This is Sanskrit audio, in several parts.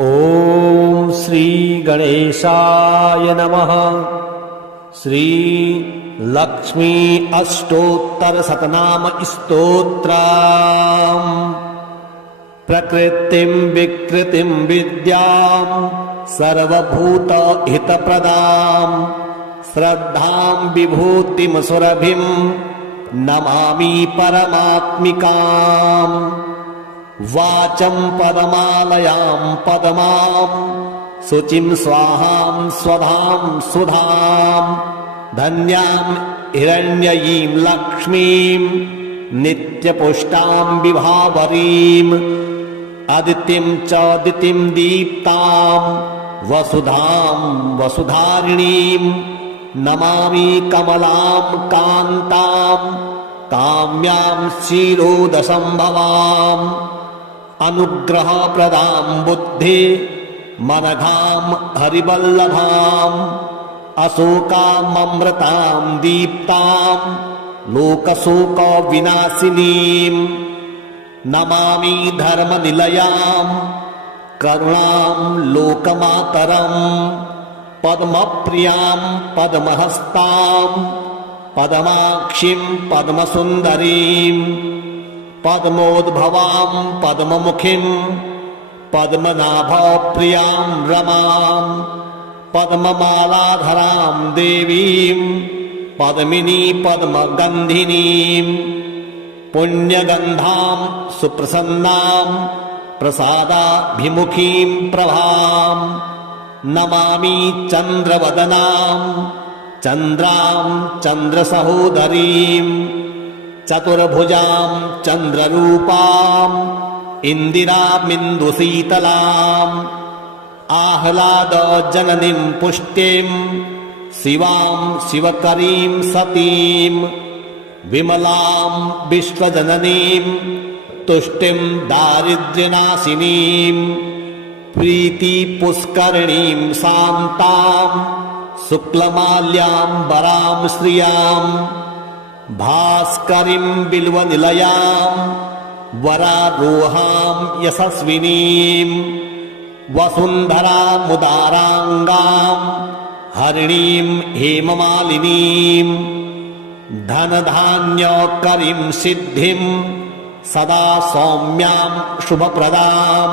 ॐ श्री गणेशाय नमः। श्री लक्ष्मी अष्टोत्तर शतनाम स्तोत्रम्। प्रकृतिं विकृतिं विद्यां सर्वभूत हितप्रदां श्रद्धां विभूतिं सुरभिं नमामि परमात्मिकाम्। वाचं पदमालयां पदमां शुचिं स्वाहां स्वधां सुधां धन्यां हिरण्ययीं लक्ष्मीं नित्यपुष्टां विभावरीं अदितिं च दितिं दीप्तां वसुधां वसुधारिणीं नमामि कमलां कान्तां काम्यां क्षीरोदसंभवाम् अनुग्रहप्रदां बुद्धि मनघां हरिवल्लभाम् अशोकाममृतां दीप्तां लोकशोकविनाशिनीं नमामि धर्मनिलयां करुणां लोकमातरम् पद्मप्रियां पद्महस्तां पद्माक्षीं पद्मसुन्दरीं पद्मोद्भवां पद्ममुखीं पद्मनाभप्रियां रमां पद्ममालाधरां देवीं पद्मिनी पद्मगन्धिनीं पुण्यगन्धां सुप्रसन्नां प्रसादाभिमुखीं प्रभां नमामि चन्द्रवदनां चन्द्रां चन्द्रसहोदरीं चतुर्भुजां चन्द्ररूपां इन्दिरामिन्दुशीतलाम् आह्लादजननीं पुष्टिं शिवां शिवकरीं सतीं विमलां विश्वजननीं तुष्टिं दारिद्र्यनाशिनीं प्रीतिपुष्करिणीं शान्तां शुक्लमाल्याम्बरां श्रियां भास्करीं बिल्वनिलयां वरारोहां यशस्विनीं वसुन्धरामुदाराङ्गां हरिणीं हेममालिनीं धनधान्यकरीं सिद्धिं सदा सौम्यां शुभप्रदां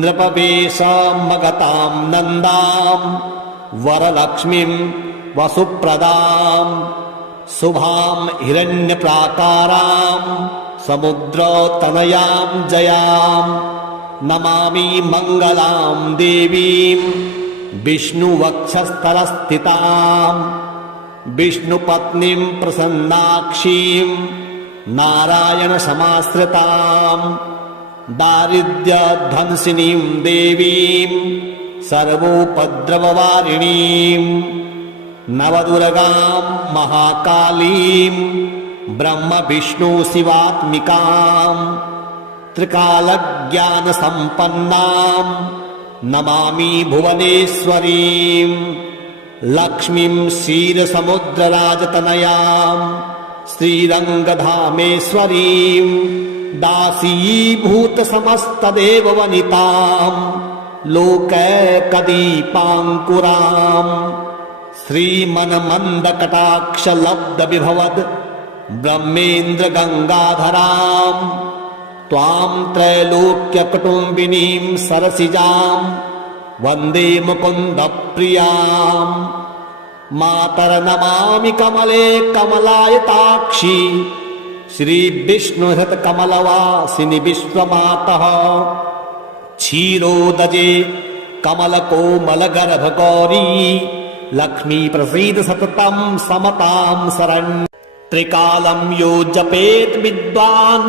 नृपवेशमगतां नन्दां वरलक्ष्मीं वसुप्रदां शुभां हिरण्यप्राकारां समुद्रतनयां जयां नमामि मङ्गलां देवीं विष्णुवक्षस्थलस्थितां विष्णुपत्नीं प्रसन्नाक्षीं नारायणसमाश्रितां दारिद्र्यध्वंसिनीं देवीं सर्वोपद्रववारिणीं नवदुर्गां महाकालीं ब्रह्मविष्णुशिवात्मिकां त्रिकालज्ञानसम्पन्नां नमामि भुवनेश्वरीं लक्ष्मीं क्षीरसमुद्रराजतनयां श्रीरङ्गधामेश्वरीं दासीभूतसमस्तदेववनितां लोकैकदीपाङ्कुरां श्रीमन्मन्दकटाक्षलब्धविभवद् ब्रह्मेन्द्रगङ्गाधरां त्वां त्रैलोक्यकुटुम्बिनीं सरसिजां वन्दे मुकुन्दप्रियां मातर्नमामि कमले कमलायताक्षी श्रीविष्णुहृतकमलवासिनि विश्वमातः क्षीरोदजे कमलकोमलगर्भगौरी लक्ष्मी प्रसीद सततं समतां शरण्य त्रिकालं यो जपेत् विद्वान्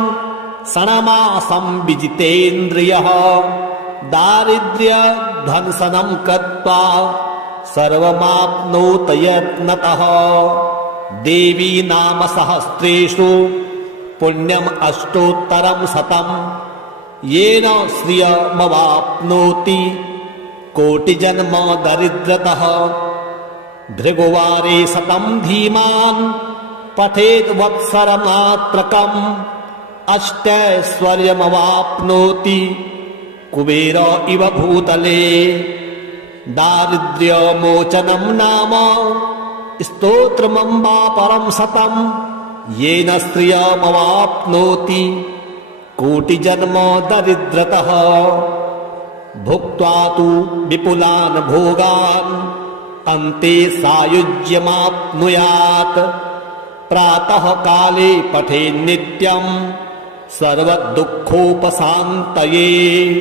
षण्मासं विजितेन्द्रियः दारिद्र्यध्वंसनं कृत्वा सर्वमाप्नोत यत्नतः देवी नाम सहस्रेषु पुण्यम् अष्टोत्तरं शतं येन श्रियमवाप्नोति कोटिजन्म दरिद्रतः भृगुवारे शतं धीमान् पठेत् वत्सरमात्रकम् अष्टैश्वर्यमवाप्नोति कुबेर इव भूतले। दारिद्र्यमोचनं नाम स्तोत्रमम्बा परं सतं, येन श्रियमवाप्नोति कोटिजन्म दरिद्रतः। भुक्त्वा तु विपुलान् भोगान् अन्ते सायुज्यमाप्नुयात्। प्रातः काले पठेन् नित्यं सर्वदुःखोपशान्तये।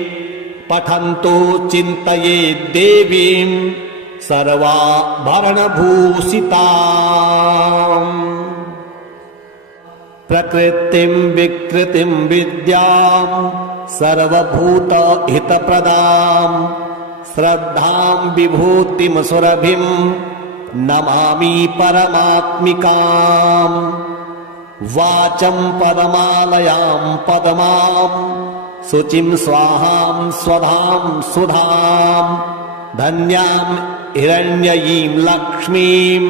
पठन्तो चिन्तयेत् देवीं सर्वाभरणभूषिताम्। प्रकृतिं विकृतिं विद्यां सर्वभूतहितप्रदां, श्रद्धां विभूतिं सुरभिं नमामि परमात्मिकाम्। वाचं पदमालयां पद्मां, शुचिं स्वाहां स्वधां सुधां, धन्यां हिरण्ययीं लक्ष्मीं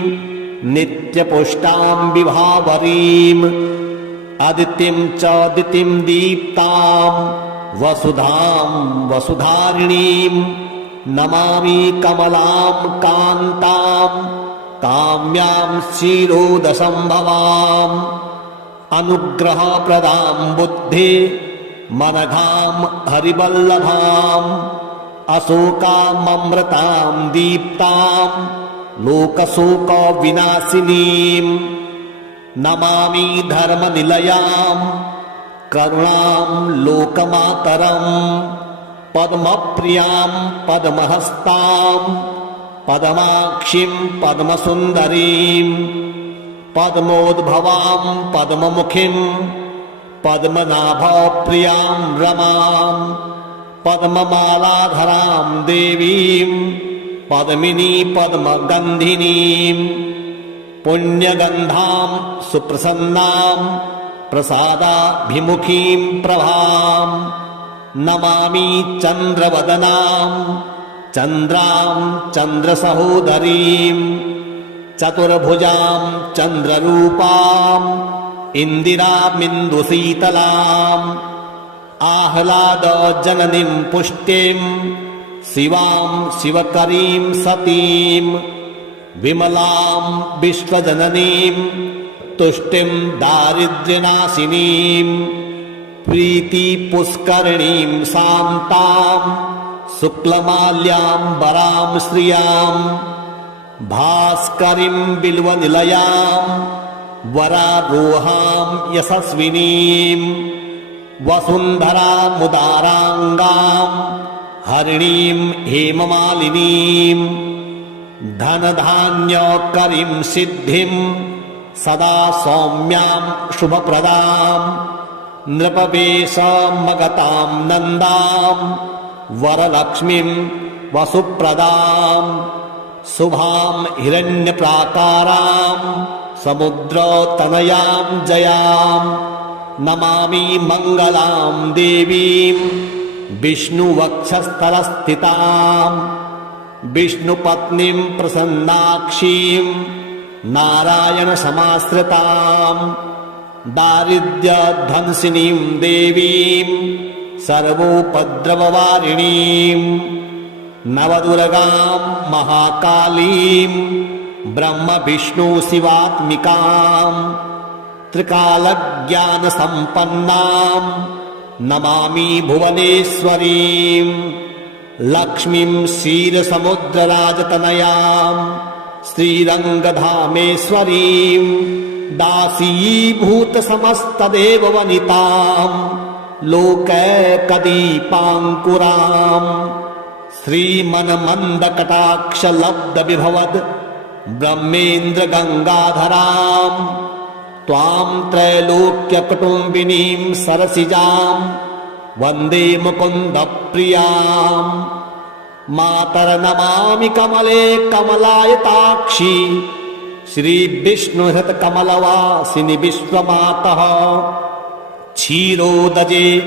नित्यपुष्टां विभावरीम्। अदितिं च दितिं दीप्तां वसुधां वसुधारिणीं नमामि कमलां कान्तां, काम्यां क्षीरोदसंभवाम्। अनुग्रहप्रदां बुद्धि मनघां हरिवल्लभाम्, अशोकाममृतां दीप्तां लोकशोकविनाशिनीं नमामि धर्मनिलयां करुणां लोकमातरम्। पद्मप्रियां पद्महस्तां पद्माक्षीं पद्मसुन्दरीं, पद्मोद्भवां पद्ममुखीं पद्मनाभप्रियां रमां, पद्ममालाधरां देवीं पद्मिनी पद्मगन्धिनीं। पुण्यगन्धां सुप्रसन्नां प्रसादाभिमुखीं प्रभां नमामि चन्द्रवदनां चन्द्रां चन्द्रसहोदरीं। चतुर्भुजां चन्द्ररूपां इन्दिरामिन्दुशीतलाम्, आह्लादजननीं पुष्टिं शिवां शिवकरीं सतीं। विमलां विश्वजननीं तुष्टिं दारिद्र्यनाशिनीं, प्रीतिपुष्करिणीं शान्तां शुक्लमाल्याम्बरां श्रियां। भास्करीं बिल्वनिलयां वरारोहां यशस्विनीं, वसुन्धरामुदाराङ्गां हरिणीं हेममालिनीं। धनधान्यकरीं सिद्धिं सदा सौम्यां शुभप्रदां, नृपवेशमगतां नन्दां वरलक्ष्मीं वसुप्रदां। शुभां हिरण्यप्राकारां समुद्रतनयां जयां नमामि मङ्गलां देवीं विष्णुवक्षस्थलस्थितां। विष्णुपत्नीं प्रसन्नाक्षीं नारायणसमाश्रितां, दारिद्र्यध्वंसिनीं देवीं सर्वोपद्रववारिणीं। नवदुर्गां महाकालीं ब्रह्मविष्णुशिवात्मिकां, त्रिकालज्ञानसम्पन्नां नमामि भुवनेश्वरीं। लक्ष्मीं क्षीरसमुद्रराजतनयां श्रीरङ्गधामेश्वरीं, दासीभूतसमस्तदेववनितां लोकैकदीपाङ्कुरां। श्रीमन्मन्दकटाक्षलब्धविभवद् ब्रह्मेन्द्रगङ्गाधरां, त्वां त्रैलोक्यकुटुम्बिनीं सरसिजां वन्दे मुकुन्दप्रियां। मातर्नमामि कमले कमलायताक्षी, श्रीविष्णुहृतकमलवासिनि विश्वमातः। क्षीरोदजे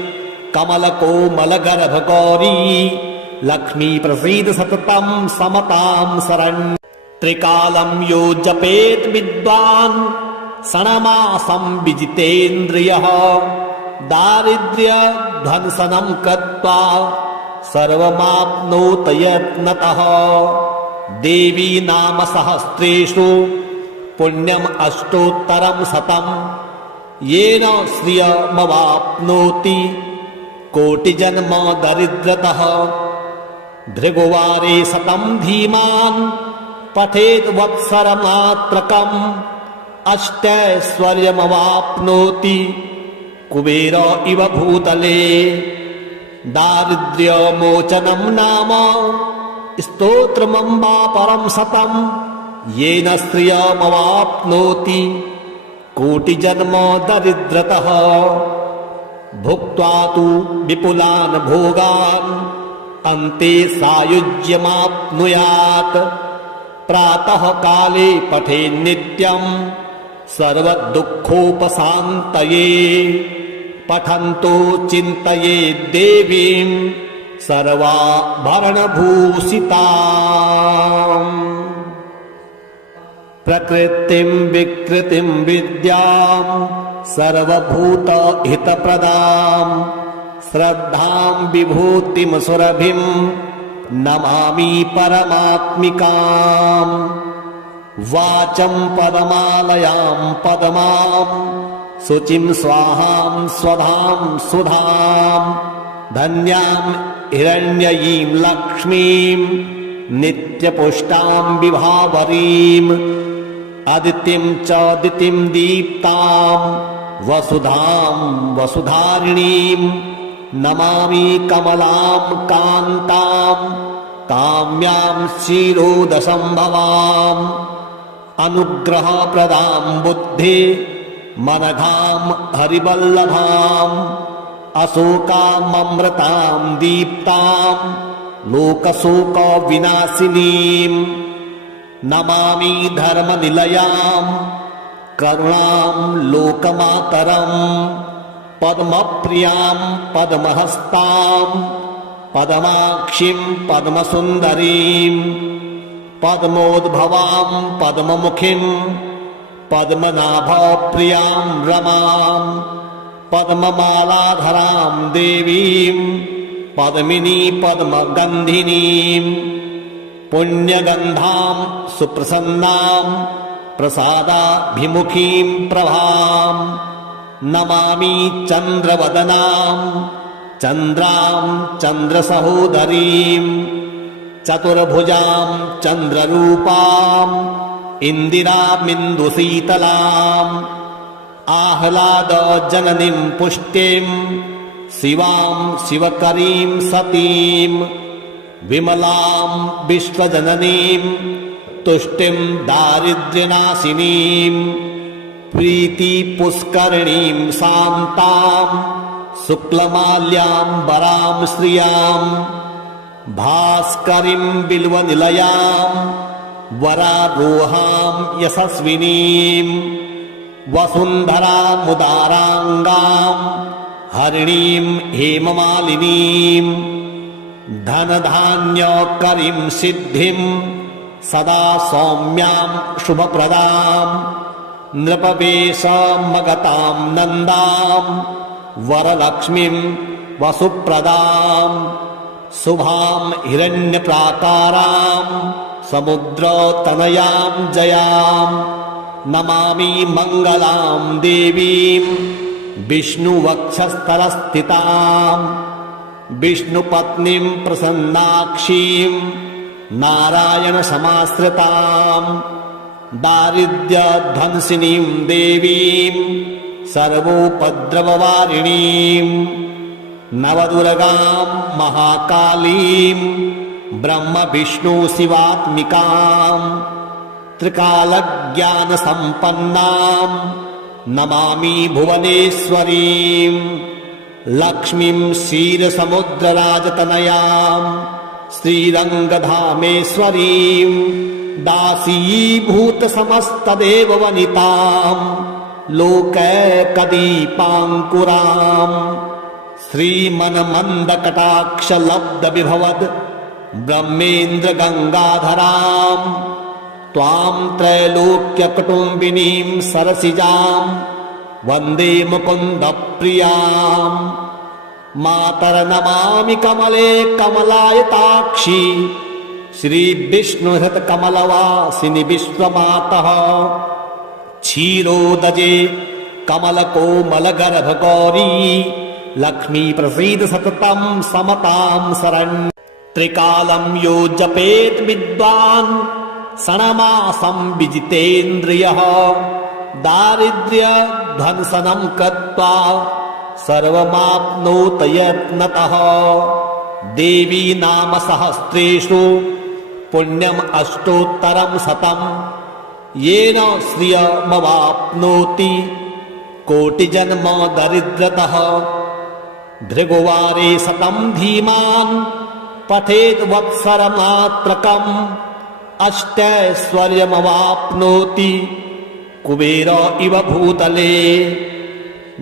कमलकोमलगर्भगौरी, लक्ष्मी प्रसीद सततं समतां शरण्य। त्रिकालं यो जपेत् विद्वान् षण्मासं विजितेन्द्रियः, दारिद्र्यध्वंसनं कृत्वा सर्वमाप्नोत यत्नतः। देवी नाम सहस्रेषु पुण्यम् अष्टोत्तरं शतम्। येन श्रियमवाप्नोति कोटिजन्म दरिद्रतः। भृगुवारे शतं धीमान् पठेत् वत्सरमात्रकम्। अष्टैश्वर्यमवाप्नोति कुबेर इव भूतले। दारिद्र्यमोचनं नाम स्तोत्रमम्बा परं शतम्। येन श्रियमवाप्नोति कोटिजन्म दरिद्रतः। भुक्त्वा तु विपुलान् भोगान् अन्ते सायुज्यमाप्नुयात्। प्रातः काले पठेन् नित्यम् सर्वदुःखोपशान्तये। पठन्तो चिन्तयेत् देवीं सर्वाभरणभूषिताम्। प्रकृतिं विकृतिं विद्यां सर्वभूतहितप्रदां। श्रद्धां विभूतिं सुरभिं नमामि परमात्मिकाम्। वाचं पदमालयां पदमां शुचिं स्वाहां स्वधां सुधां। धन्यां हिरण्ययीं लक्ष्मीं नित्यपुष्टां विभावरीम्। अदितिं च दितिं दीप्तां वसुधां वसुधारिणीं। नमामि कमलां कान्तां काम्यां क्षीरोदसंभवाम्। अनुग्रहप्रदां बुद्धि मनघां हरिवल्लभाम्। अशोकाममृतां दीप्तां लोकशोकविनाशिनीम्। नमामि धर्मनिलयां करुणां लोकमातरम्। पद्मप्रियां पद्महस्तां पद्माक्षीं पद्मसुन्दरीं। पद्मोद्भवां पद्ममुखीं पद्मनाभप्रियां रमां। पद्ममालाधरां देवीं पद्मिनी पद्मगन्धिनीं। पुण्यगन्धां सुप्रसन्नां प्रसादाभिमुखीं प्रभां। नमामि चन्द्रवदनां चन्द्रां चन्द्रसहोदरीं। चतुर्भुजां चन्द्ररूपां इन्दिरामिन्दुशीतलाम्। आह्लादजननीं पुष्टिं शिवां शिवकरीं सतीं। विमलां विश्वजननीं तुष्टिं दारिद्र्यनाशिनीं। प्रीतिपुष्करिणीं शान्तां शुक्लमाल्याम्बरां श्रियां। भास्करीं बिल्वनिलयां वरारोहां यशस्विनीं। वसुन्धरामुदाराङ्गां हरिणीं हेममालिनीं। धनधान्यकरीं सिद्धिं सदा सौम्यां शुभप्रदां। नृपवेशमगतां नन्दां वरलक्ष्मीं वसुप्रदां। शुभां हिरण्यप्राकारां समुद्रतनयां जयां। नमामि मङ्गलां देवीं विष्णुवक्षस्थलस्थितां। विष्णुपत्नीं प्रसन्नाक्षीं नारायणसमाश्रितां। दारिद्र्यध्वंसिनीं देवीं सर्वोपद्रववारिणीं। नवदुर्गां महाकालीं ब्रह्मविष्णुशिवात्मिकां। त्रिकालज्ञानसम्पन्नां नमामि भुवनेश्वरीं। लक्ष्मीं क्षीरसमुद्रराजतनयां श्रीरङ्गधामेश्वरीं। दासीभूतसमस्तदेववनितां लोकैकदीपाङ्कुरां। श्रीमन्मन्दकटाक्षलब्धविभवद् ब्रह्मेन्द्रगङ्गाधरां। त्वां त्रैलोक्यकुटुम्बिनीं सरसिजां वन्दे मुकुन्दप्रियां। मातर्नमामि कमले कमलायताक्षी श्रीविष्णुहृतकमलवासिनि विश्वमातः क्षीरोदजे कमलकोमलगर्भगौरी लक्ष्मी प्रसीद सततं समतां शरण्य त्रिकालं यो जपेत् विद्वान् षण्मासं विजितेन्द्रियः दारिद्र्यध्वंसनं कृत्वा सर्वमाप्नोत यत्नतः देवी नाम सहस्रेषु पुण्यम् अष्टोत्तरं शतं येन श्रियमवाप्नोति कोटिजन्म दरिद्रतः भृगुवारे शतं धीमान् पठेत् वत्सरमात्रकम् अष्टैश्वर्यमवाप्नोति कुबेर इव भूतले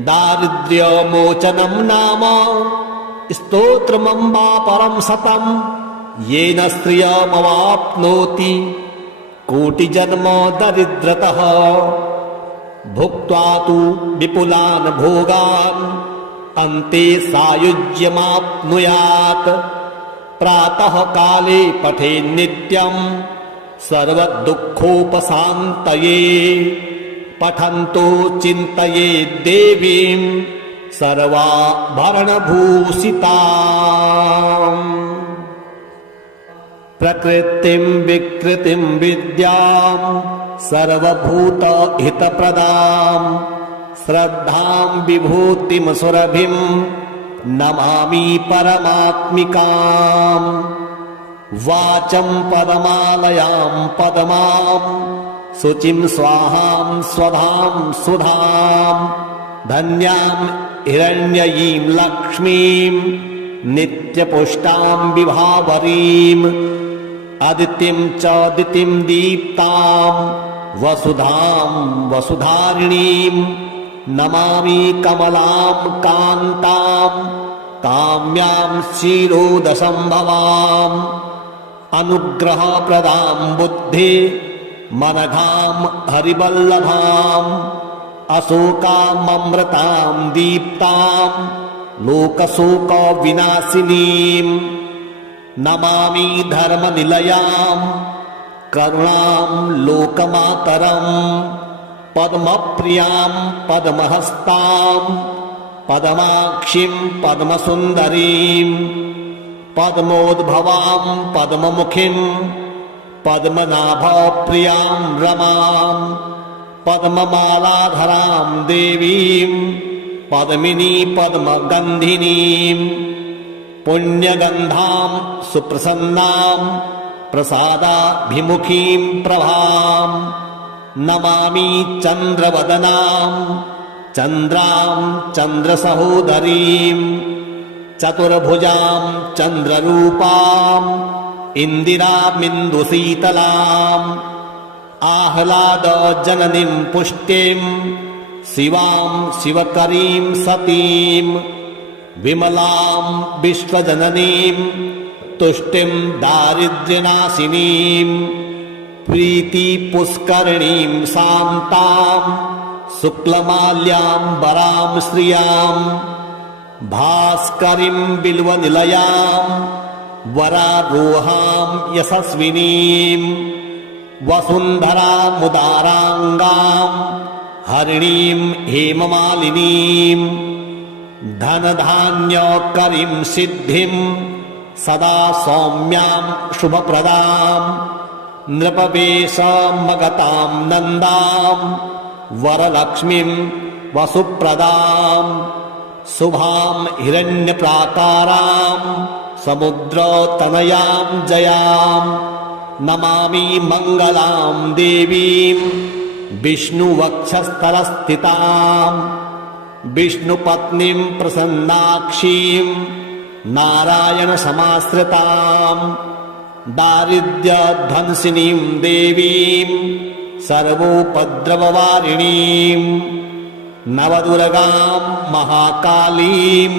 दारिद्र्यमोचनं नाम स्तोत्रमम्बा परं शतं येन श्रियमवाप्नोति कोटिजन्म दरिद्रतः भुक्त्वा तु विपुलान् भोगान् अन्ते सायुज्यमाप्नुयात् प्रातः काले पठेत् नित्यं सर्वदुःखोपशान्तये पठन्तो चिन्तयेत् देवीं सर्वाभरणभूषिताम् प्रकृतिं विकृतिं विद्यां सर्वभूतहितप्रदां श्रद्धां विभूतिं सुरभिं नमामि परमात्मिकाम् वाचं पदमालयां पदमां शुचिं स्वाहां स्वधां सुधां धन्यां हिरण्ययीं लक्ष्मीं नित्यपुष्टां विभावरीं अदितिं च दितिं दीप्तां वसुधां वसुधारिणीं नमामि कमलां कान्तां काम्यां क्षीरोदसंभवाम् अनुग्रहप्रदां बुद्धि मनघां हरिवल्लभाम् अशोकाममृतां दीप्तां लोकशोकविनाशिनीं नमामि धर्मनिलयां करुणां लोकमातरं पद्मप्रियां पद्महस्तां पद्माक्षीं पद्मसुन्दरीं पद्मोद्भवां पद्ममुखीं पद्मनाभप्रियां रमां पद्ममालाधरां देवीं पद्मिनी पद्मगन्धिनीं पुण्यगन्धां सुप्रसन्नां प्रसादाभिमुखीं प्रभां नमामि चन्द्रवदनां चन्द्रां चन्द्रसहोदरीं चतुर्भुजां चन्द्ररूपां इन्दिरामिन्दुशीतलाम् आह्लादजननीं पुष्टिं शिवां शिवकरीं सतीं विमलां विश्वजननीं तुष्टिं दारिद्र्यनाशिनीं प्रीतिपुष्करिणीं शान्तां शुक्लमाल्याम्बरां श्रियां भास्करीं बिल्वनिलयां वरारोहां यशस्विनीं वसुन्धरामुदाराङ्गां हरिणीं हेममालिनीं धनधान्यकरीं सिद्धिं सदा सौम्यां शुभप्रदां नृपवेशमगतां नन्दां वरलक्ष्मीं वसुप्रदां शुभां हिरण्यप्राकारां समुद्रतनयां जयां नमामि मङ्गलां देवीं विष्णुवक्षस्थलस्थितां विष्णुपत्नीं प्रसन्नाक्षीं नारायणसमाश्रितां दारिद्र्यध्वंसिनीं देवीं सर्वोपद्रववारिणीं नवदुर्गां महाकालीं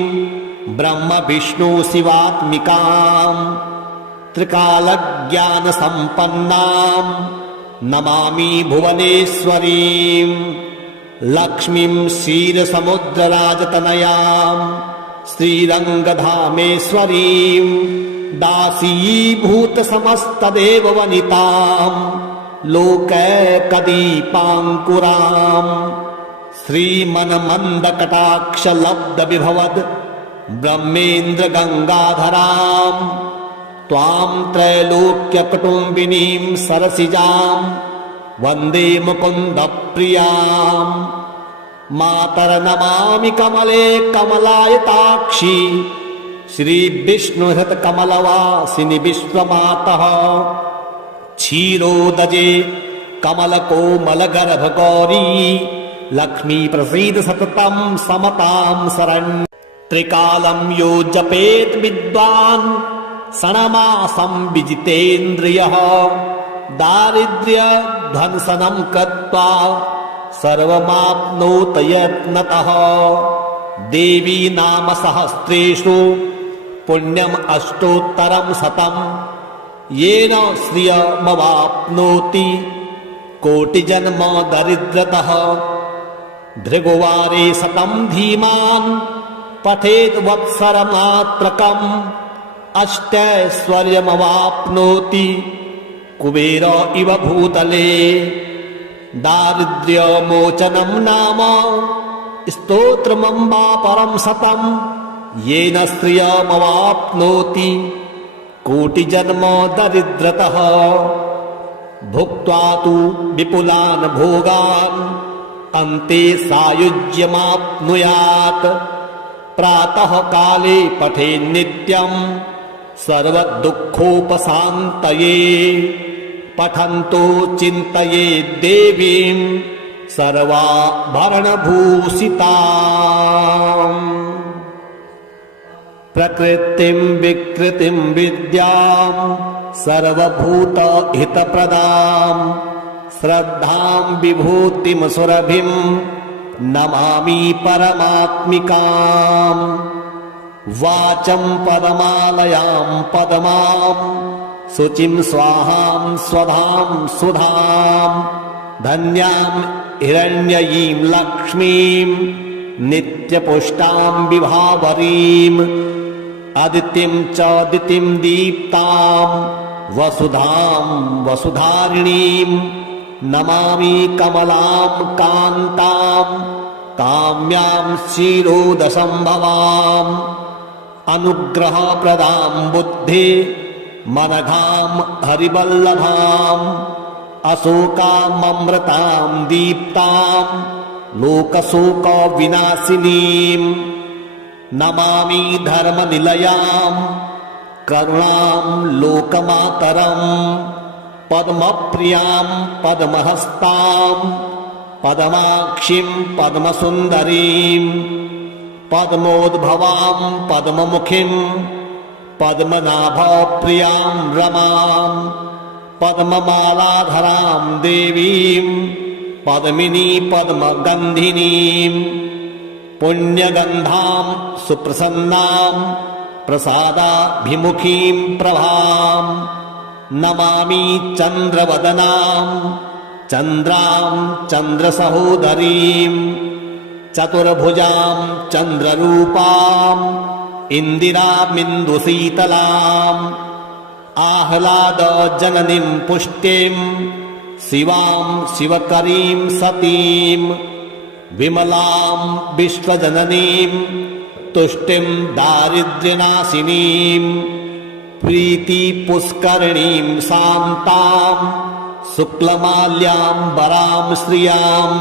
ब्रह्मविष्णुशिवात्मिकां त्रिकालज्ञानसम्पन्नां नमामि भुवनेश्वरीं लक्ष्मीं क्षीरसमुद्रराजतनयां श्रीरङ्गधामेश्वरीं दासीभूतसमस्तदेववनितां लोकैकदीपाङ्कुराम् श्रीमन्मन्दकटाक्षलब्धविभवद् ब्रह्मेन्द्रगङ्गाधराम् त्वां त्रैलोक्यकुटुम्बिनीं सरसिजां वन्दे मुकुन्दप्रियाम् मातर्नमामि कमले कमलायताक्षी श्रीविष्णुहृतकमलवासिनि विश्वमातः क्षीरोदजे कमलकोमलगर्भगौरी लक्ष्मी प्रसीद सततं समतां शरण्य त्रिकालं यो जपेत् विद्वान् षण्मासं विजितेन्द्रियः दारिद्र्यध्वंसनं कृत्वा सर्वमाप्नोत यत्नतः देवी नाम सहस्रेषु पुण्यम् अष्टोत्तरं शतं येन श्रियमवाप्नोति कोटिजन्म दरिद्रतः भृगुवारे शतं धीमान् पठेत् वत्सरमात्रकम् अष्टैश्वर्यमवाप्नोति कुबेर इव भूतले दारिद्र्यमोचनं नाम स्तोत्रमम्बा परं शतं येन श्रियमवाप्नोति कोटिजन्म दरिद्रतः भुक्त्वा तु विपुलान् भोगान् अन्ते सायुज्यमाप्नुयात् प्रातः काले पठेन् नित्यं सर्वदुःखोपशान्तये पठन्तो चिन्तयेत् देवीं सर्वाभरणभूषिताम् प्रकृतिं विकृतिं विद्यां सर्वभूतहितप्रदां श्रद्धां विभूतिं सुरभिं नमामि परमात्मिकाम् वाचं पदमालयां पदमां शुचिं स्वाहां स्वधां सुधां धन्यां हिरण्ययीं लक्ष्मीं नित्यपुष्टां विभावरीम् अदितिं च दितिं दीप्तां वसुधां वसुधारिणीं नमामि कमलां कान्तां काम्यां क्षीरोदसम्भवाम् अनुग्रहप्रदां बुद्धि मनघां हरिवल्लभाम् अशोकाममृतां दीप्तां लोकशोकविनाशिनीं नमामि धर्मनिलयां करुणां लोकमातरं पद्मप्रियां पद्महस्तां पद्माक्षीं पद्मसुन्दरीं पद्मोद्भवां पद्ममुखीं पद्मनाभप्रियां रमां पद्ममालाधरां देवीं पद्मिनी पद्मगन्धिनीं पुण्यगन्धां सुप्रसन्नां प्रसादाभिमुखीं प्रभां नमामि चन्द्रवदनां चन्द्रां चन्द्रसहोदरीं चतुर्भुजां चन्द्ररूपां इन्दिरामिन्दुशीतलाम् आह्लादजननीं पुष्टिं शिवां शिवकरीं सतीं विमलां विश्वजननीं तुष्टिं दारिद्र्यनाशिनीं प्रीतिपुष्करिणीं शान्तां शुक्लमाल्याम्बरां श्रियां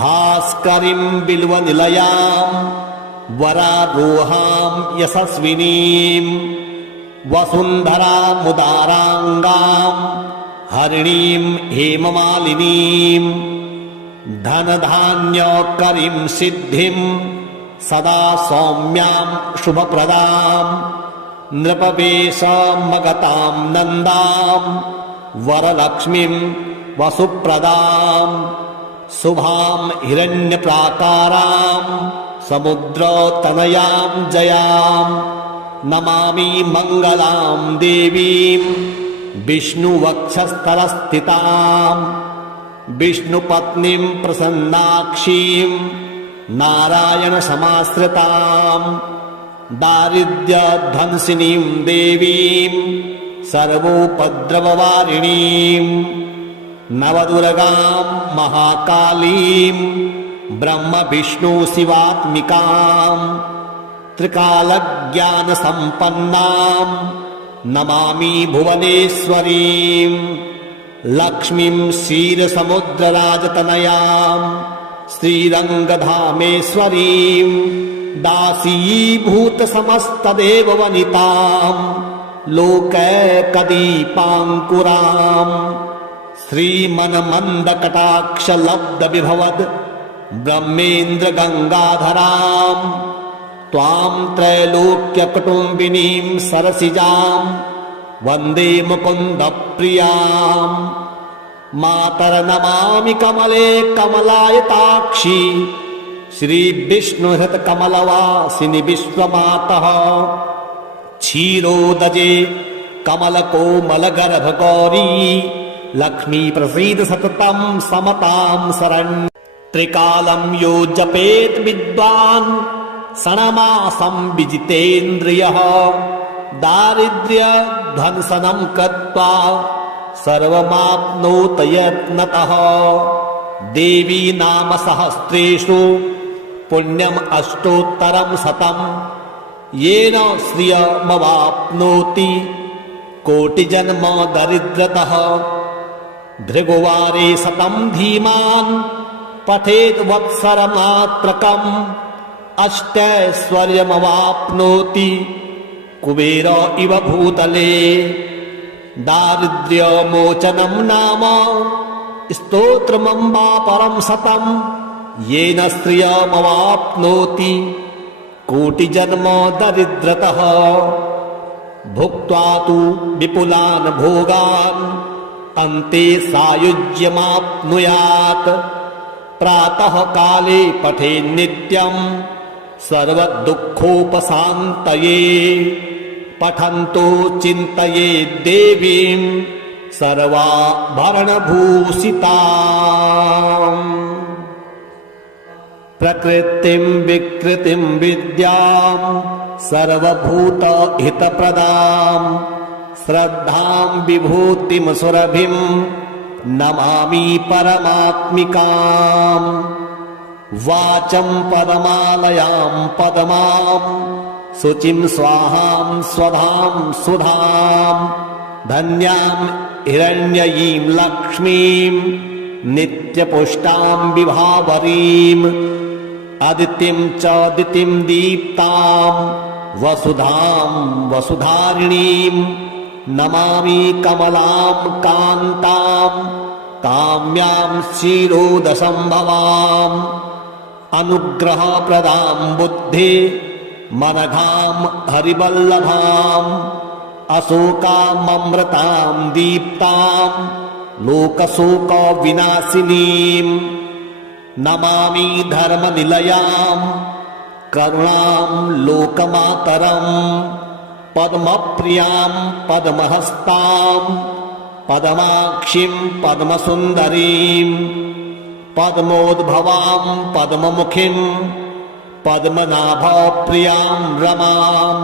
भास्करीं बिल्वनिलयां वरारोहां यशस्विनीं वसुन्धरामुदाराङ्गां हरिणीं हेममालिनीं धनधान्यकरीं सिद्धिं सदा सौम्यां शुभप्रदां नृपवेशमगतां नन्दां वरलक्ष्मीं वसुप्रदां शुभां हिरण्यप्राकारां समुद्रतनयां जयां नमामि मङ्गलां देवीं विष्णुवक्षस्थलस्थितां विष्णुपत्नीं प्रसन्नाक्षीं नारायणसमाश्रिताम् दारिद्र्यध्वंसिनीं देवीं सर्वोपद्रववारिणीं नवदुर्गां महाकालीं ब्रह्मविष्णुशिवात्मिकां त्रिकालज्ञानसम्पन्नां नमामि भुवनेश्वरीं लक्ष्मीं क्षीरसमुद्रराजतनयां श्रीरङ्गधामेश्वरीं दासीभूतसमस्तदेववनितां लोकैकदीपाङ्कुरां श्रीमन्मन्दकटाक्षलब्धविभवद् ब्रह्मेन्द्रगङ्गाधरां त्वां त्रैलोक्यकुटुम्बिनीं सरसिजां वन्दे मुकुन्दप्रियां मातर्नमामि कमले कमलायताक्षी श्रीविष्णुहृतकमलवासिनि विश्वमातः क्षीरोदजे कमलकोमलगर्भगौरी लक्ष्मी प्रसीद सततं समतां शरण्य त्रिकालं यो जपेत् विद्वान् षण्मासं विजितेन्द्रियः दारिद्र्यध्वंसनं कृत्वा सर्वमाप्नोत यत्नतः देवी नाम सहस्रेषु पुण्यम् अष्टोत्तरं शतं येन श्रियमवाप्नोति कोटिजन्म दरिद्रतः भृगुवारे शतं धीमान् पठेत् वत्सरमात्रकम् अष्टैश्वर्यमवाप्नोति कुबेर इव भूतले दारिद्र्यमोचनं नाम स्तोत्रमम्बा परं शतं येन श्रियमवाप्नोति कोटिजन्म दरिद्रतः भुक्त्वा तु विपुलान् भोगान् अन्ते सायुज्यमाप्नुयात् प्रातः काले पठेत् नित्यं सर्वदुःखोपशान्तये पठन्तो चिन्तयेत् देवीं सर्वाभरणभूषिताम् प्रकृतिं विकृतिं विद्यां सर्वभूतहितप्रदां श्रद्धां विभूतिं सुरभिं नमामि परमात्मिकाम् वाचं पदमालयां पदमां शुचिं स्वाहां स्वधां सुधां धन्यां हिरण्ययीं लक्ष्मीं नित्यपुष्टां विभावरीं अदितिं च दितिं दीप्तां वसुधां वसुधारिणीं नमामि कमलां कान्तां काम्यां क्षीरोदसम्भवाम् अनुग्रहप्रदां बुद्धि मनघां हरिवल्लभाम् अशोकाममृतां दीप्तां लोकशोकविनाशिनीं नमामि धर्मनिलयां करुणां लोकमातरं पद्मप्रियां पद्महस्तां पद्माक्षीं पद्मसुन्दरीं पद्मोद्भवां पद्ममुखीं पद्मनाभप्रियां रमां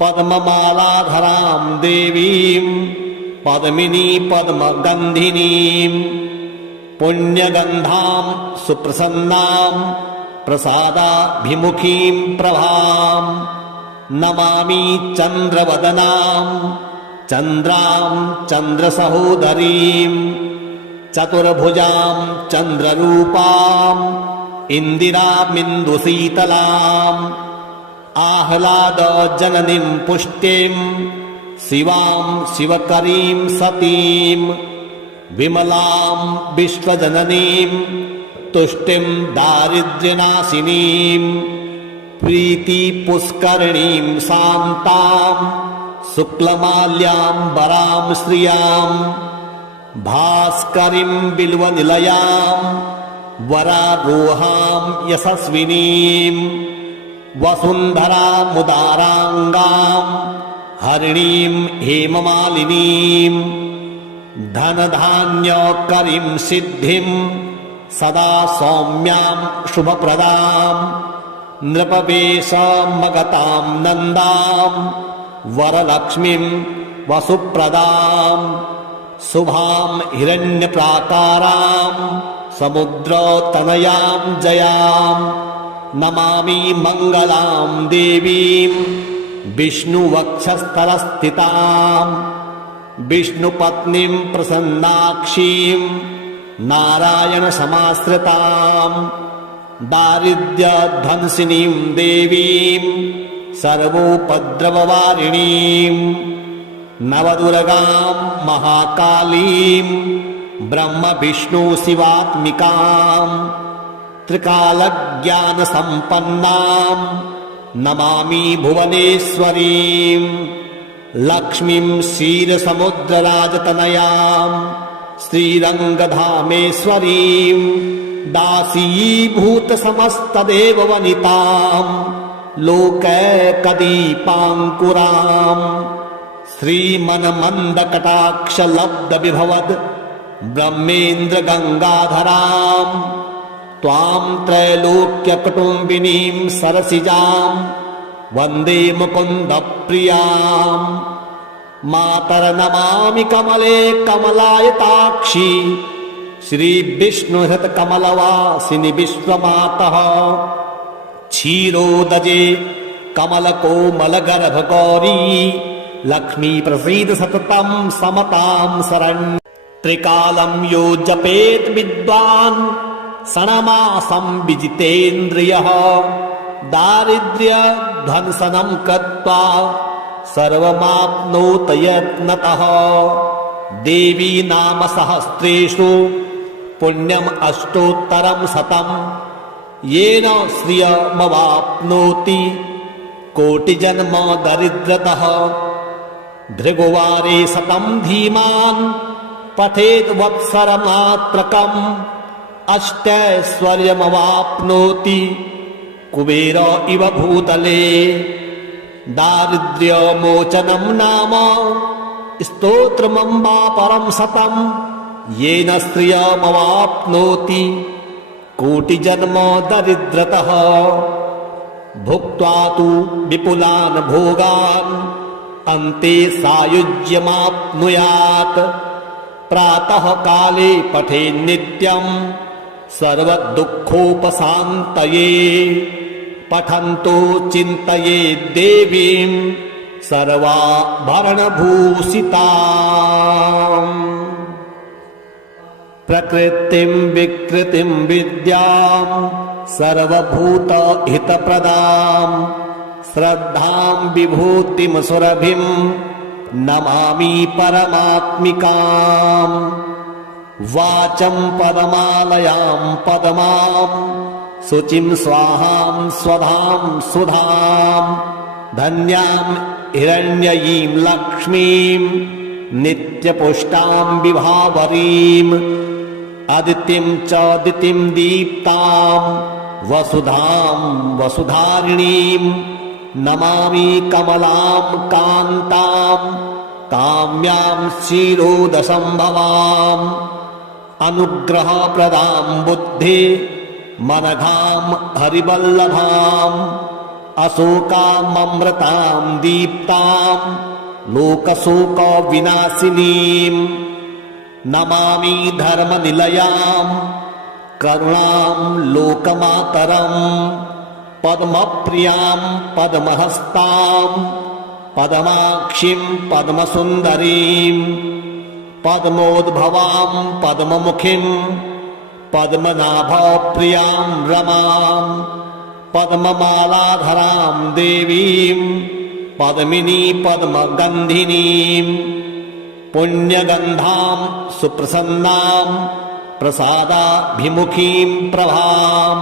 पद्ममालाधरां देवीं पद्मिनी पद्मगन्धिनीं पुण्यगन्धां सुप्रसन्नां प्रसादाभिमुखीं प्रभां नमामि चन्द्रवदनां चन्द्रां चन्द्रसहोदरीं चतुर्भुजां चन्द्ररूपां इन्दिरामिन्दुशीतलाम् आह्लादजननीं पुष्टिं शिवां शिवकरीं सतीं विमलां विश्वजननीं तुष्टिं दारिद्र्यनाशिनीं प्रीतिपुष्करिणीं शान्तां शुक्लमाल्याम्बरां श्रियां भास्करीं बिल्वनिलयां वरारोहां यशस्विनीं वसुन्धरामुदाराङ्गां हरिणीं हेममालिनीं धनधान्यकरीं सिद्धिं सदा सौम्यां शुभप्रदां नृपवेशमगतां नन्दां वरलक्ष्मीं वसुप्रदां शुभां हिरण्यप्राकारां समुद्रतनयां जयां नमामि मङ्गलां देवीं विष्णुवक्षस्थलस्थितां विष्णुपत्नीं प्रसन्नाक्षीं नारायणसमाश्रितां दारिद्र्यध्वंसिनीं देवीं सर्वोपद्रववारिणीं नवदुर्गां महाकालीं ब्रह्मविष्णुशिवात्मिकां त्रिकालज्ञानसम्पन्नां नमामि भुवनेश्वरीं लक्ष्मीं क्षीरसमुद्रराजतनयां श्रीरङ्गधामेश्वरीं दासीभूतसमस्तदेववनितां लोकैकदीपाङ्कुरां श्रीमन्मन्दकटाक्षलब्धविभवद् ब्रह्मेन्द्रगङ्गाधरां त्वां त्रैलोक्यकुटुम्बिनीं सरसिजां वन्दे मुकुन्दप्रियां मातर्नमामि कमले कमलायताक्षी श्रीविष्णुहृतकमलवासिनि विश्वमातः क्षीरोदजे कमलकोमलगर्भगौरी लक्ष्मी प्रसीद सततं समतां शरण्य त्रिकालं यो जपेत् विद्वान् षण्मासं विजितेन्द्रियः दारिद्र्यध्वंसनं कृत्वा सर्वमाप्नोत यत्नतः देवी नाम सहस्रेषु पुण्यम् अष्टोत्तरं शतं येन श्रियमवाप्नोति कोटिजन्म दरिद्रतः भृगुवारे शतं धीमान् पठेत् वत्सरमात्रकम् अष्टैश्वर्यमवाप्नोति कुबेर इव भूतले दारिद्र्यमोचनं नाम स्तोत्रमम्बा परं शतं येन श्रियमवाप्नोति कोटिजन्म दरिद्रतः भुक्त्वा तु विपुलान् भोगान् अन्ते सायुज्यमाप्नुयात् प्रातः काले पठेन् नित्यं सर्वदुःखोपशान्तये पठन्तो चिन्तयेत् देवीं सर्वाभरणभूषिताम् प्रकृतिं विकृतिं विद्यां सर्वभूतहितप्रदां श्रद्धां विभूतिं सुरभिं नमामि परमात्मिकाम् वाचं पदमालयां पदमां शुचिं स्वाहां स्वधां सुधां धन्यां हिरण्ययीं लक्ष्मीं नित्यपुष्टां विभावरीम् अदितिं च दितिं दीप्तां वसुधां वसुधारिणीं नमामि कमलां कान्तां काम्यां क्षीरोदसम्भवाम् अनुग्रहप्रदां बुद्धि मनघां हरिवल्लभाम् अशोकाममृतां दीप्तां लोकशोकविनाशिनीं नमामि धर्मनिलयां करुणां लोकमातरं पद्मप्रियां पद्महस्तां पद्माक्षीं पद्मसुन्दरीं पद्मोद्भवां पद्ममुखीं पद्मनाभप्रियां रमां पद्ममालाधरां देवीं पद्मिनी पद्मगन्धिनीं पुण्यगन्धां सुप्रसन्नां प्रसादाभिमुखीं प्रभां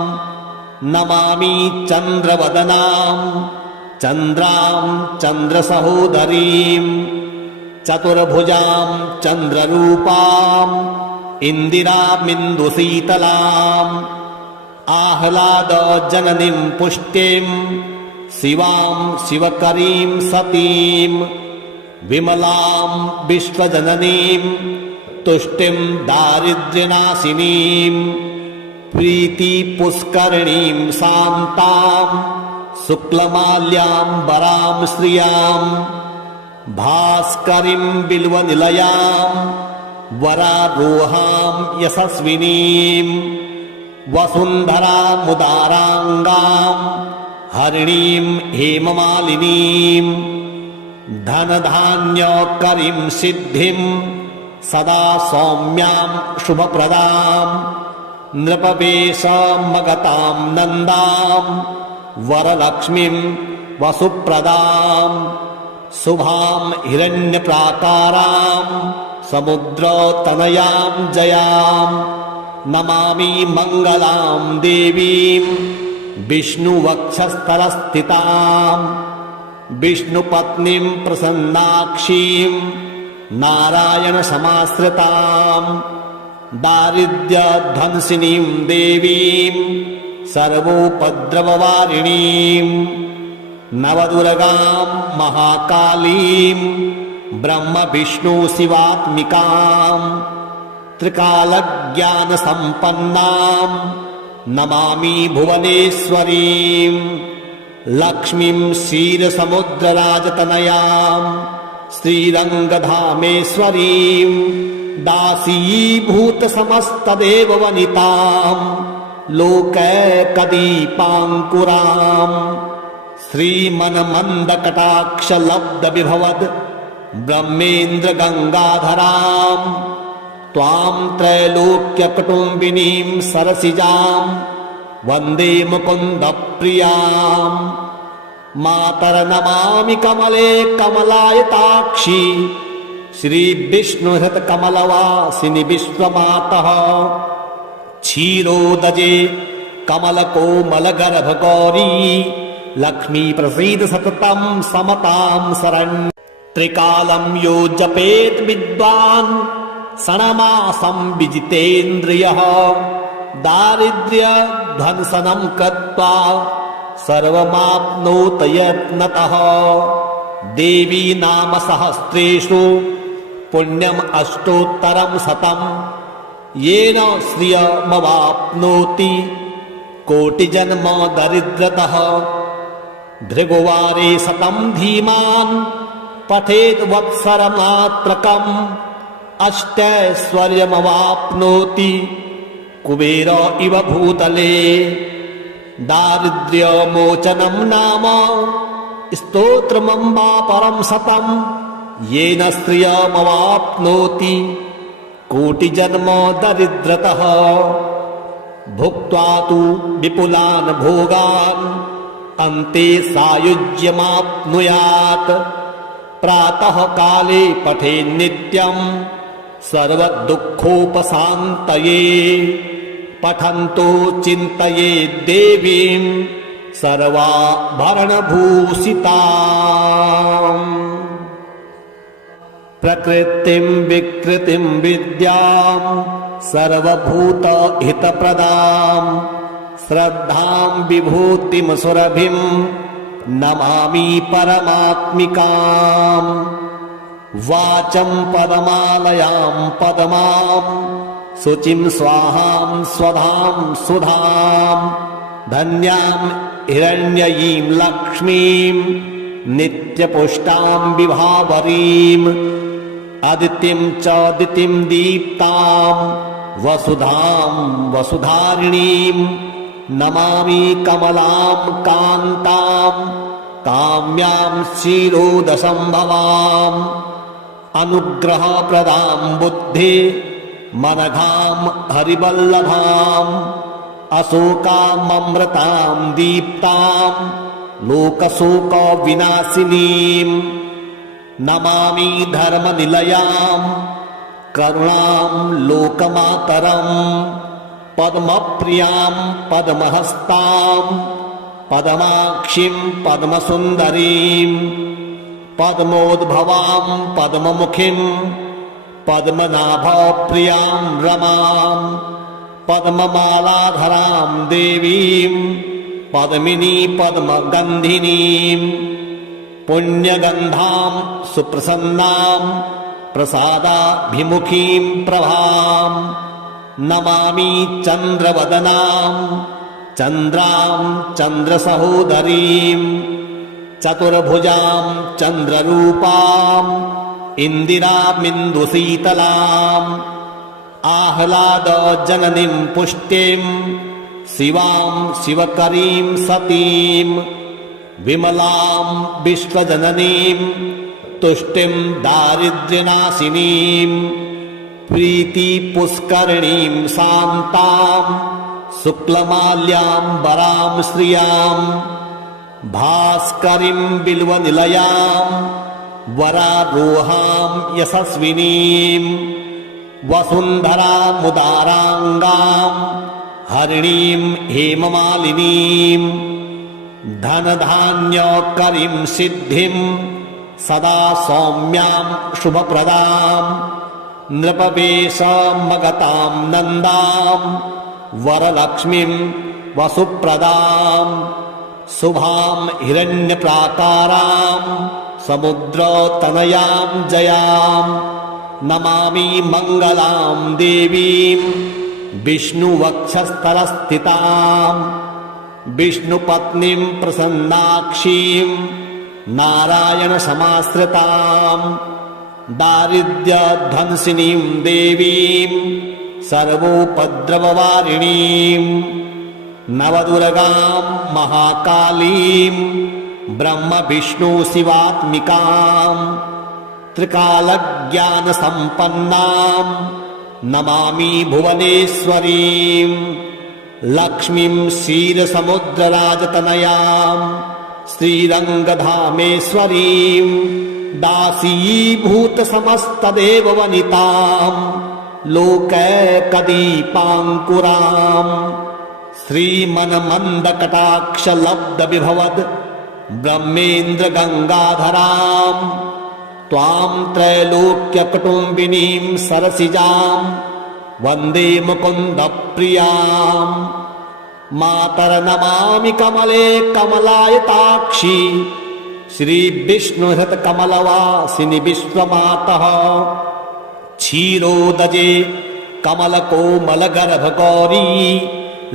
नमामि चन्द्रवदनां चन्द्रां चन्द्रसहोदरीं चतुर्भुजां चन्द्ररूपां इन्दिरामिन्दुशीतलाम् आह्लादजननीं पुष्टिं शिवां शिवकरीं सतीं विमलां विश्वजननीं तुष्टिं दारिद्र्यनाशिनीं प्रीतिपुष्करिणीं शान्तां शुक्लमाल्याम्बरां श्रियां भास्करीं बिल्वनिलयां वरारोहां यशस्विनीं वसुन्धरामुदाराङ्गां हरिणीं हेममालिनीं धनधान्यकरीं सिद्धिं सदा सौम्यां शुभप्रदां नृपवेशमगतां नन्दां वरलक्ष्मीं वसुप्रदां शुभां हिरण्यप्राकारां समुद्रतनयां जयां नमामि मङ्गलां देवीं विष्णुवक्षस्थलस्थितां विष्णुपत्नीं प्रसन्नाक्षीं नारायणसमाश्रितां दारिद्र्यध्वंसिनीं देवीं सर्वोपद्रववारिणीं नवदुर्गां महाकालीं ब्रह्मविष्णुशिवात्मिकां त्रिकालज्ञानसम्पन्नां नमामि भुवनेश्वरीं लक्ष्मीं क्षीरसमुद्रराजतनयां श्रीरङ्गधामेश्वरीं दासीभूतसमस्तदेववनितां लोकैकदीपाङ्कुरां श्रीमन्मन्दकटाक्षलब्धविभवद् ब्रह्मेन्द्रगङ्गाधरां त्वां त्रैलोक्यकुटुम्बिनीं सरसिजां वन्दे मुकुन्दप्रियां मातर्नमामि कमले कमलायताक्षी श्रीविष्णुहृतकमलवासिनि विश्वमातः क्षीरोदजे कमलकोमलगर्भगौरी लक्ष्मी प्रसीद सततं समतां शरण्य त्रिकालं यो जपेत् विद्वान् षण्मासं विजितेन्द्रियः दारिद्र्यध्वंसनं कृत्वा सर्वमाप्नोत यत्नतः देवी नाम सहस्रेषु पुण्यम् अष्टोत्तरं शतं येन श्रियमवाप्नोति कोटिजन्म दरिद्रतः भृगुवारे शतं धीमान् पठेत् वत्सरमात्रकम् अष्टैश्वर्यमवाप्नोति कुबेर इव भूतले दारिद्र्यमोचनं नाम स्तोत्रमम्बा परं शतं येन श्रियमवाप्नोति कोटिजन्म दरिद्रतः भुक्त्वा तु विपुलान् भोगान् अन्ते सायुज्यमाप्नुयात् प्रातः काले पठेत् नित्यं सर्वदुःखोपशान्तये पठन्तो चिन्तयेत् देवीं सर्वाभरणभूषिताम् प्रकृतिं विकृतिं विद्यां सर्वभूतहितप्रदां श्रद्धां विभूतिं सुरभिं नमामि परमात्मिकाम् वाचं पदमालयां पदमां शुचिं स्वाहां स्वधां सुधां धन्यां हिरण्ययीं लक्ष्मीं नित्यपुष्टां विभावरीं अदितिं च दितिं दीप्तां वसुधां वसुधारिणीं नमामि कमलां कान्तां काम्यां क्षीरोदसम्भवाम् अनुग्रहप्रदां बुद्धि मनघां हरिवल्लभाम् अशोकाममृतां दीप्तां लोकशोकविनाशिनीं नमामि धर्मनिलयां करुणां लोकमातरं पद्मप्रियां पद्महस्तां पद्माक्षीं पद्मसुन्दरीं पद्मोद्भवां पद्ममुखीं पद्मनाभप्रियां रमां पद्ममालाधरां देवीं पद्मिनी पद्मगन्धिनीं पुण्यगन्धां सुप्रसन्नां प्रसादाभिमुखीं प्रभां नमामि चन्द्रवदनां चन्द्रां चन्द्रसहोदरीं चतुर्भुजां चन्द्ररूपाम् इन्दिरामिन्दुशीतलाम् आह्लादजननीं पुष्टिं शिवां शिवकरीं सतीं विमलां विश्वजननीं तुष्टिं दारिद्र्यनाशिनीं प्रीतिपुष्करिणीं शान्तां शुक्लमाल्याम्बरां श्रियां भास्करीं बिल्वनिलयां वरारोहां यशस्विनीं वसुन्धरामुदाराङ्गां हरिणीं हेममालिनीं धनधान्यकरीं सिद्धिं सदा सौम्यां शुभप्रदां नृपवेशमगतां नन्दां वरलक्ष्मीं वसुप्रदां शुभां हिरण्यप्राकारां समुद्रतनयां जयां नमामि मङ्गलां देवीं विष्णुवक्षस्थलस्थितां विष्णुपत्नीं प्रसन्नाक्षीं नारायणसमाश्रितां दारिद्र्यध्वंसिनीं देवीं सर्वोपद्रववारिणीं नवदुर्गां महाकालीं ब्रह्मविष्णुशिवात्मिकां त्रिकालज्ञानसम्पन्नां नमामि भुवनेश्वरीं लक्ष्मीं क्षीरसमुद्रराजतनयां श्रीरङ्गधामेश्वरीं दासीभूतसमस्तदेववनितां लोकैकदीपाङ्कुरां श्रीमन्मन्दकटाक्षलब्धविभवद् ब्रह्मेन्द्रगङ्गाधरां त्वां त्रैलोक्यकुटुम्बिनीं सरसिजां वन्दे मुकुन्दप्रियां मातर्नमामि कमले कमलायताक्षी श्रीविष्णुहृतकमलवासिनि विश्वमातः क्षीरोदजे कमलकोमलगर्भगौरी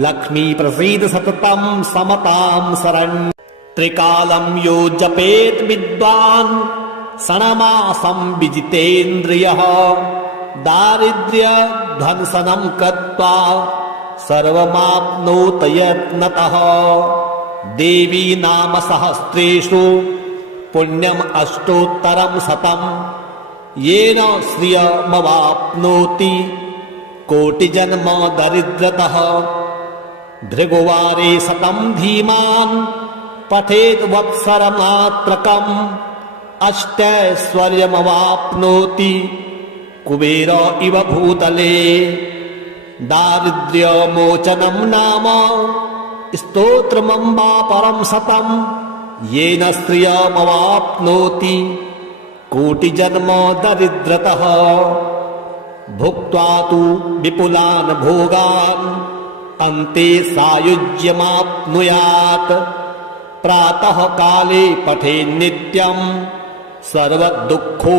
लक्ष्मी प्रसीद सततं समतां शरण्य त्रिकालं यो जपेत् विद्वान् षण्मासं विजितेन्द्रियः दारिद्र्यध्वंसनं कृत्वा सर्वमाप्नोत यत्नतः देवी नाम सहस्रेषु पुण्यम् अष्टोत्तरं शतं येन श्रियमवाप्नोति कोटिजन्म दरिद्रतः भृगुवारे शतं धीमान् पठेत् वत्सरमात्रकम् अष्टैश्वर्यमवाप्नोति कुबेर इव भूतले दारिद्र्यमोचनं नाम स्तोत्रमम्बा परं शतं येन श्रियमवाप्नोति कोटिजन्म दरिद्रतः भुक्त्वा तु विपुलान् भोगान् अन्ते सायुज्यमाप्नुयात् प्रातः काले पठेन् नित्यं सर्वदुःखोपशान्तये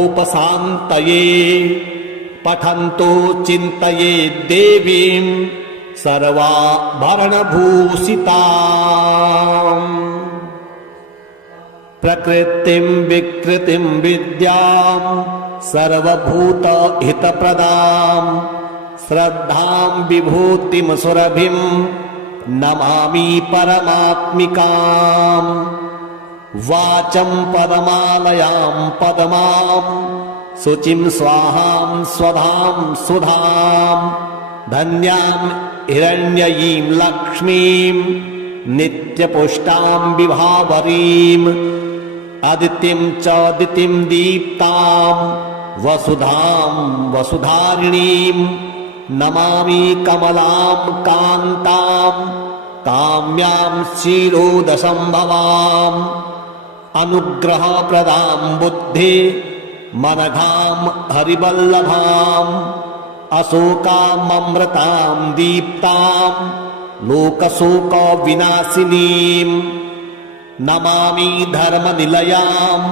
पठन्तो चिन्तयेत् देवीं सर्वाभरणभूषिताम् प्रकृतिं विकृतिं विद्यां सर्वभूतहितप्रदां श्रद्धां विभूतिं सुरभिं नमामि परमात्मिकाम् वाचं पदमालयां पदमां शुचिं स्वाहां स्वधां सुधां धन्यां हिरण्ययीं लक्ष्मीं नित्यपुष्टां विभावरीम् अदितिं च दितिं दीप्तां वसुधां वसुधारिणीं नमामि कमलां कान्तां काम्यां क्षीरोदसम्भवाम् अनुग्रहप्रदां बुद्धि मनघां हरिवल्लभाम् अशोकाममृतां दीप्तां लोकशोकविनाशिनीं नमामि धर्मनिलयां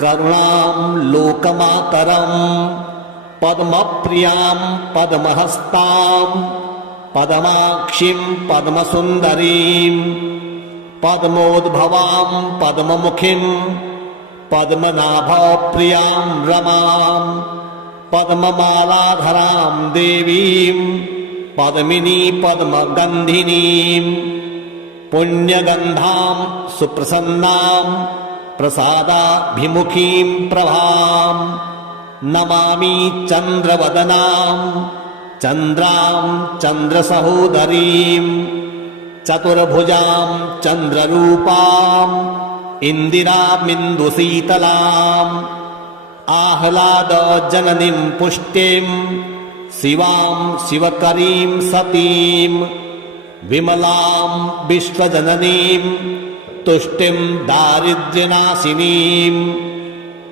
करुणां लोकमातरम् पद्मप्रियां पद्महस्तां पद्माक्षीं पद्मसुन्दरीं पद्मोद्भवां पद्ममुखीं पद्मनाभप्रियां रमां पद्ममालाधरां देवीं पद्मिनी पद्मगन्धिनीं पुण्यगन्धां सुप्रसन्नां प्रसादाभिमुखीं प्रभां नमामि चन्द्रवदनां चन्द्रां चन्द्रसहोदरीं चतुर्भुजां चन्द्ररूपां इन्दिरामिन्दुशीतलाम् आह्लादजननीं पुष्टिं शिवां शिवकरीं सतीं विमलां विश्वजननीं तुष्टिं दारिद्र्यनाशिनीं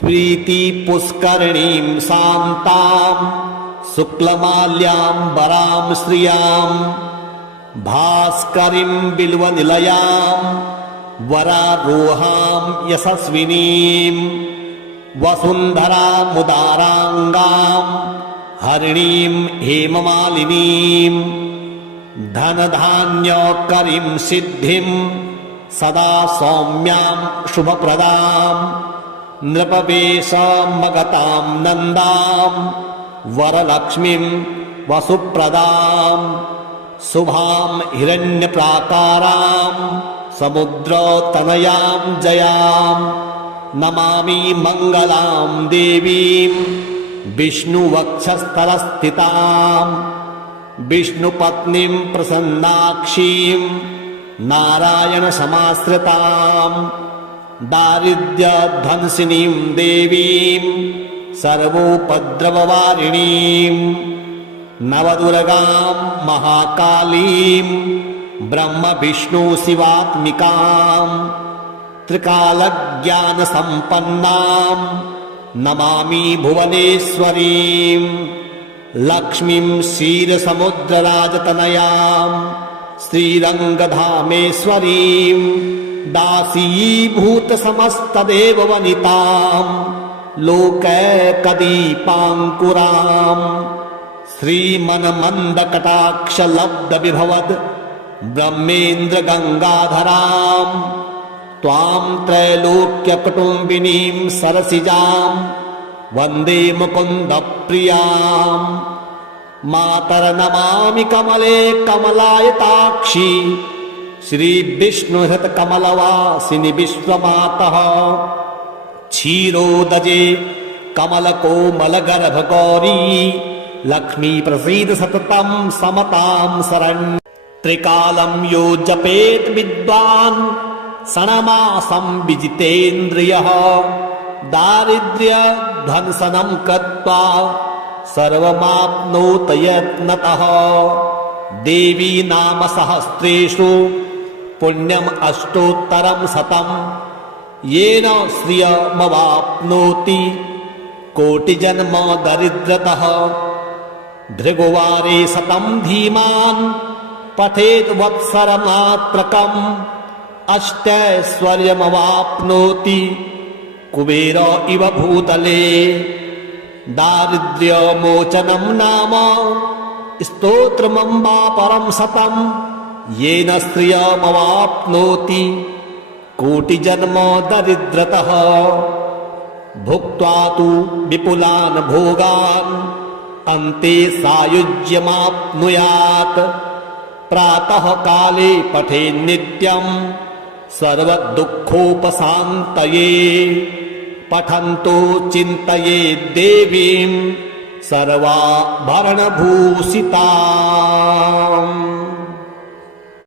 प्रीतिपुष्करिणीं शान्तां शुक्लमाल्याम्बरां श्रियां भास्करीं बिल्वनिलयां वरारोहां यशस्विनीं वसुन्धरामुदाराङ्गां हरिणीं हेममालिनीं धनधान्यकरीं सिद्धिं सदा सौम्यां शुभप्रदां नृपवेशमगतां नन्दां वरलक्ष्मीं वसुप्रदां शुभां हिरण्यप्राकारां समुद्रतनयां जयां नमामि मङ्गलां देवीं विष्णुवक्षस्थलस्थितां विष्णुपत्नीं प्रसन्नाक्षीं नारायणसमाश्रितां दारिद्र्यध्वंसिनीं देवीं सर्वोपद्रववारिणीं नवदुर्गां महाकालीं ब्रह्मविष्णुशिवात्मिकां त्रिकालज्ञानसम्पन्नां नमामि भुवनेश्वरीं लक्ष्मीं क्षीरसमुद्रराजतनयां श्रीरङ्गधामेश्वरीं दासीभूतसमस्तदेववनितां लोकैकदीपाङ्कुरां श्रीमन्मन्दकटाक्षलब्धविभवद् ब्रह्मेन्द्रगङ्गाधरां त्वां त्रैलोक्यकुटुम्बिनीं सरसिजां वन्दे मुकुन्दप्रियां मातर्नमामि कमले कमलायताक्षी श्रीविष्णुहृतकमलवासिनि विश्वमातः क्षीरोदजे कमलकोमलगर्भगौरी लक्ष्मी प्रसीद सततं समतां शरण्यं त्रिकालं यो जपेत् विद्वान् षण्मासं विजितेन्द्रियः दारिद्र्यध्वंसनं कृत्वा सर्वमाप्नोत यत्नतः देवी नाम सहस्रेषु पुण्यम् अष्टोत्तरं शतं येन श्रियमवाप्नोति कोटिजन्म दरिद्रतः भृगुवारे शतं धीमान् पठेत् वत्सरमात्रकम् अष्टैश्वर्यमवाप्नोति कुबेर इव भूतले दारिद्र्यमोचनं नाम स्तोत्रमम्बा परं शतं येन श्रियमवाप्नोति कोटिजन्म दरिद्रतः भुक्त्वा तु विपुलान् भोगान् अन्ते सायुज्यमाप्नुयात् प्रातः काले पठेन् नित्यं सर्वदुःखोपशान्तये पठन्तो चिन्तयेत् देवीं सर्वाभरणभूषिताम्।